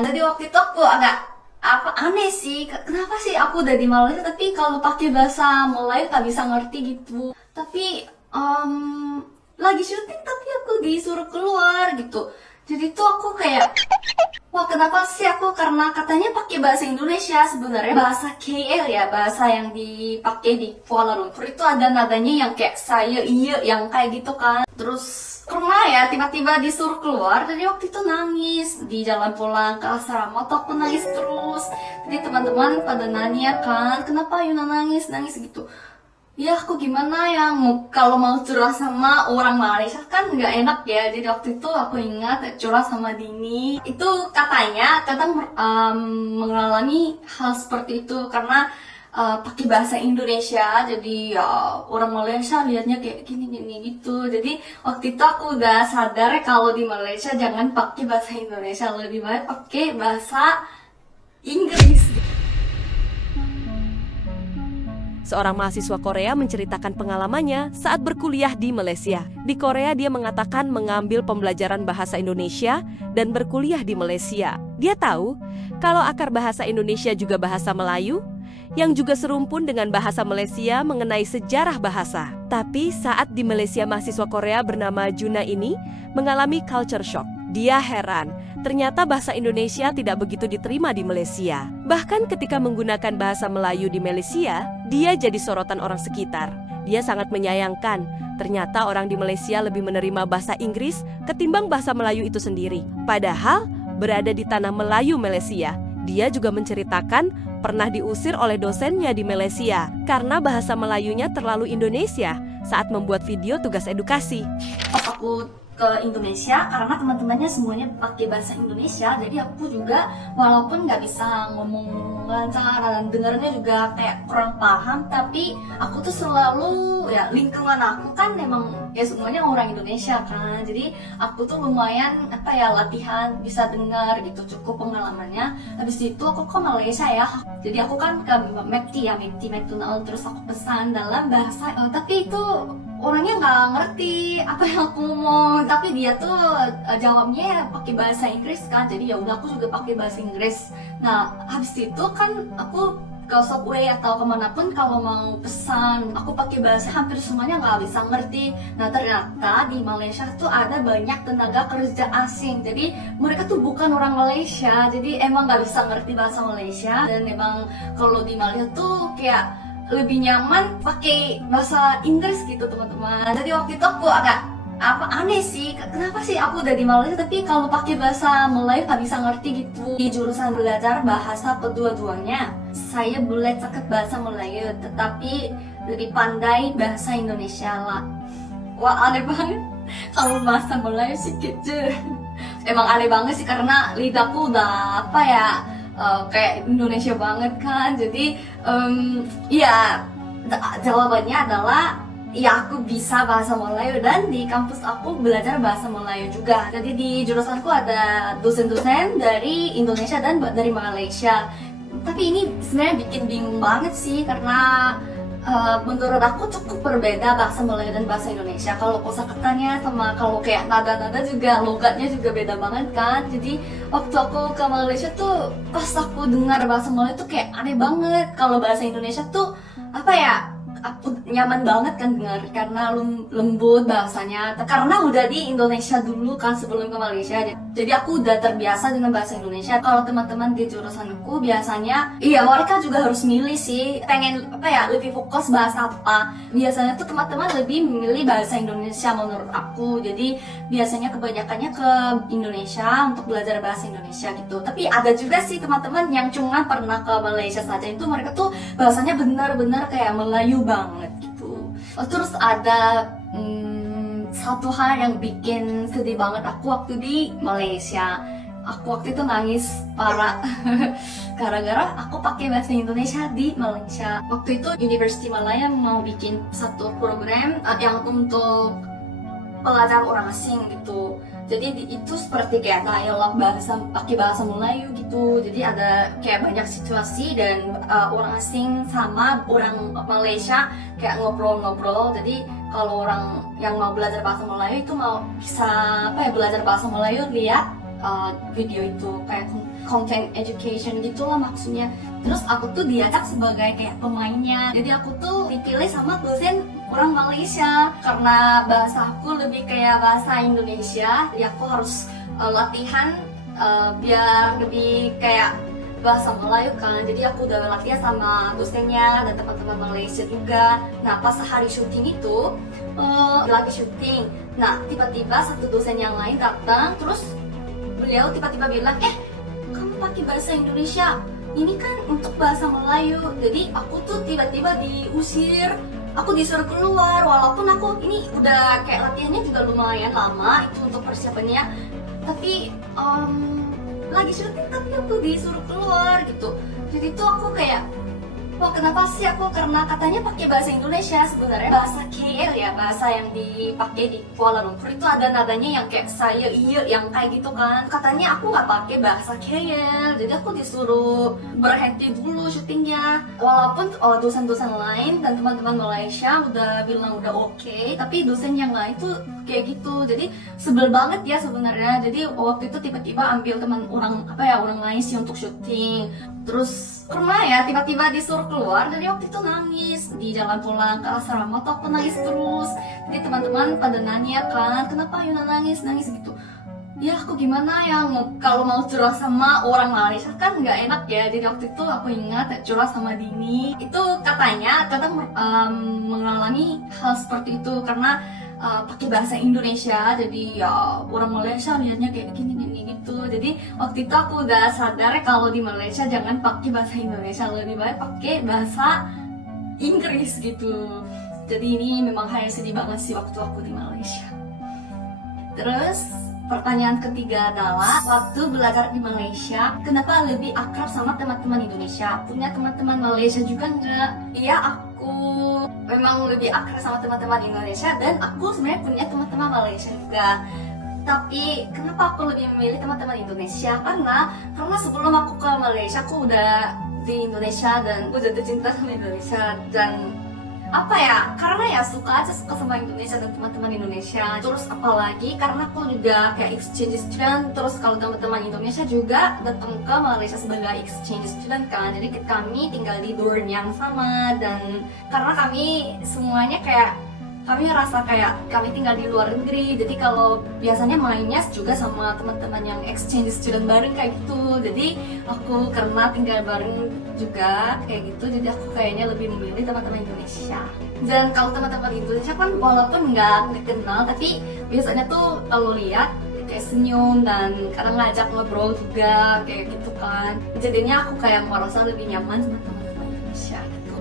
Jadi waktu itu aku agak aneh sih, kenapa sih aku udah di Malaysia tapi kalau pakai bahasa Melayu tak bisa ngerti gitu. Tapi lagi syuting tapi aku disuruh keluar gitu. Jadi tuh aku kayak, wah kenapa sih aku, karena katanya pakai bahasa Indonesia, sebenarnya bahasa KL ya, bahasa yang dipakai di Kuala Lumpur itu ada nadanya yang kayak saya iya yang kayak gitu kan. Terus karena ya tiba-tiba disuruh keluar, jadi waktu itu nangis di jalan pulang ke asrama tuh aku nangis terus. Jadi teman-teman pada nanya kan, kenapa Yuna nangis gitu. Ya aku gimana ya, kalau mau curhat sama orang Malaysia kan nggak enak ya. Jadi waktu itu aku ingat curhat sama Dini, itu katanya kadang mengalami hal seperti itu karena pakai bahasa Indonesia. Jadi ya orang Malaysia lihatnya kayak gini gitu. Jadi waktu itu aku udah sadar kalau di Malaysia jangan pakai bahasa Indonesia, lebih baik pakai bahasa Inggris. Seorang mahasiswa Korea menceritakan pengalamannya saat berkuliah di Malaysia. Di Korea, dia mengatakan mengambil pembelajaran bahasa Indonesia dan berkuliah di Malaysia. Dia tahu kalau akar bahasa Indonesia juga bahasa Melayu, yang juga serumpun dengan bahasa Malaysia mengenai sejarah bahasa. Tapi saat di Malaysia, mahasiswa Korea bernama Juna ini mengalami culture shock. Dia heran, ternyata bahasa Indonesia tidak begitu diterima di Malaysia. Bahkan ketika menggunakan bahasa Melayu di Malaysia, dia jadi sorotan orang sekitar. Dia sangat menyayangkan, ternyata orang di Malaysia lebih menerima bahasa Inggris ketimbang bahasa Melayu itu sendiri. Padahal berada di tanah Melayu Malaysia, dia juga menceritakan pernah diusir oleh dosennya di Malaysia karena bahasa Melayunya terlalu Indonesia saat membuat video tugas edukasi. Aku ke Indonesia karena teman-temannya semuanya pakai bahasa Indonesia, jadi aku juga walaupun nggak bisa ngomong lancar dan dengarnya juga kayak kurang paham, tapi aku tuh selalu ya, lingkungan aku kan memang ya semuanya orang Indonesia kan, jadi aku tuh lumayan latihan bisa dengar gitu, cukup pengalamannya. Habis itu aku ke Malaysia ya, jadi aku kan ke McD McDonald, terus aku pesan dalam bahasa tapi itu orangnya nggak ngerti apa yang aku ngomong, tapi dia tuh jawabnya pakai bahasa Inggris kan, jadi ya udah aku juga pakai bahasa Inggris. Nah habis itu kan aku ke Subway atau kemanapun kalau mau pesan aku pakai bahasa, hampir semuanya nggak bisa ngerti. Nah ternyata di Malaysia tuh ada banyak tenaga kerja asing, jadi mereka tuh bukan orang Malaysia, jadi emang nggak bisa ngerti bahasa Malaysia. Dan emang kalau di Malaysia tuh kayak lebih nyaman pakai bahasa Inggris gitu teman-teman. Jadi waktu itu aku agak aneh sih, kenapa sih aku udah di Malaysia tapi kalau pakai bahasa Melayu tak bisa ngerti gitu. Di jurusan belajar bahasa kedua-duanya, saya boleh cakap bahasa Melayu tetapi lebih pandai bahasa Indonesia lah. Wah aneh banget kalau bahasa Melayu sih kecil. Emang aneh banget sih karena lidahku udah kayak Indonesia banget kan. Jadi ya jawabannya adalah ya aku bisa bahasa Melayu, dan di kampus aku belajar bahasa Melayu juga. Jadi di jurusanku ada dosen-dosen dari Indonesia dan dari Malaysia. Tapi ini sebenarnya bikin bingung banget sih karena menurut aku cukup berbeda bahasa Melayu dan bahasa Indonesia. Kalau kosakatanya sama kalau kayak nada-nada juga, logatnya juga beda banget kan. Jadi waktu aku ke Malaysia tuh pas aku dengar bahasa Melayu tuh kayak aneh banget. Kalau bahasa Indonesia tuh aku nyaman banget kan dengar karena lembut bahasanya. Karena udah di Indonesia dulu kan sebelum ke Malaysia, jadi aku udah terbiasa dengan bahasa Indonesia. Kalau teman-teman di jurusanku biasanya, iya mereka juga harus milih sih, pengen lebih fokus bahasa apa. Biasanya tuh teman-teman lebih memilih bahasa Indonesia menurut aku. Jadi biasanya kebanyakannya ke Indonesia untuk belajar bahasa Indonesia gitu. Tapi ada juga sih teman-teman yang cuma pernah ke Malaysia saja, itu mereka tuh bahasanya benar-benar kayak Melayu banget gitu. Terus ada satu hal yang bikin sedih banget aku waktu di Malaysia. Aku waktu itu nangis parah gara-gara aku pakai bahasa Indonesia di Malaysia. Waktu itu University Malaya mau bikin satu program yang untuk pelajar orang asing gitu. Jadi itu seperti kayak dialog pakai bahasa Melayu gitu. Jadi ada kayak banyak situasi dan orang asing sama orang Malaysia kayak ngobrol-ngobrol. Jadi kalau orang yang mau belajar bahasa Melayu itu mau bisa belajar bahasa Melayu, lihat video itu kayak content education gitulah maksudnya. Terus aku tuh diajak sebagai kayak pemainnya, jadi aku tuh dipilih sama dosen orang Malaysia karena bahasa aku lebih kayak bahasa Indonesia, jadi aku harus latihan biar lebih kayak bahasa Melayu kan. Jadi aku udah latihan sama dosennya dan teman-teman Malaysia juga. Nah pas hari syuting itu lagi syuting, nah tiba-tiba satu dosen yang lain datang, terus beliau tiba-tiba bilang, kamu pakai bahasa Indonesia, ini kan untuk bahasa Melayu. Jadi aku tuh tiba-tiba diusir, aku disuruh keluar, walaupun aku ini udah kayak latihannya juga lumayan lama itu untuk persiapannya, tapi lagi syuting tapi aku disuruh keluar gitu. Jadi tuh aku kayak, wah kenapa sih aku, karena katanya pakai bahasa Indonesia, sebenarnya bahasa KL ya, bahasa yang dipakai di Kuala Lumpur itu ada nadanya yang kayak saya iya yang kayak gitu kan. Katanya aku nggak pakai bahasa KL, jadi aku disuruh berhenti dulu syutingnya. Walaupun dosen-dosen lain dan teman-teman Malaysia udah bilang udah oke, tapi dosen yang lain tuh kayak gitu. Jadi sebel banget ya sebenarnya. Jadi waktu itu tiba-tiba ambil teman orang orang lain sih untuk syuting. Terus karena ya tiba-tiba disuruh keluar, jadi waktu itu nangis di jalan pulang ke asrama tuh aku nangis terus. Jadi teman-teman pada nanya kan, kenapa Yuna nangis gitu. Ya aku gimana ya, kalau mau curhat sama orang Malaysia kan nggak enak ya. Jadi waktu itu aku ingat curhat sama Dini, itu katanya kadang mengalami hal seperti itu karena pakai bahasa Indonesia, jadi ya orang Malaysia lihatnya kayak gini gitu. Jadi waktu itu aku udah sadar kalau di Malaysia jangan pakai bahasa Indonesia, lebih baik pakai bahasa Inggris gitu. Jadi ini memang sedih banget sih waktu aku di Malaysia. Terus pertanyaan ketiga adalah, waktu belajar di Malaysia, kenapa lebih akrab sama teman-teman Indonesia? Punya teman-teman Malaysia juga nggak? Iya, aku memang lebih akrab sama teman-teman Indonesia dan aku sebenarnya punya teman-teman Malaysia juga. Tapi kenapa aku lebih memilih teman-teman Indonesia? Karena sebelum aku ke Malaysia, aku udah di Indonesia dan aku jatuh cinta sama Indonesia. Dan karena ya suka sama Indonesia dan teman-teman Indonesia. Terus apalagi karena aku juga kayak exchange student, terus kalau teman-teman Indonesia juga datang ke Malaysia sebagai exchange student kan. Jadi kami tinggal di dorm yang sama, dan karena kami semuanya kayak kami rasa kayak kami tinggal di luar negeri, jadi kalau biasanya mainnya juga sama teman-teman yang exchange student bareng kayak gitu. Jadi aku karena tinggal bareng juga kayak gitu, jadi aku kayaknya lebih memilih teman-teman Indonesia. Dan kalau teman-teman Indonesia kan walaupun nggak kenal, tapi biasanya tuh kalau lihat kayak senyum dan kadang ngajak ngobrol juga kayak gitu kan. Jadinya aku kayak merasa lebih nyaman sama teman-teman Indonesia gitu.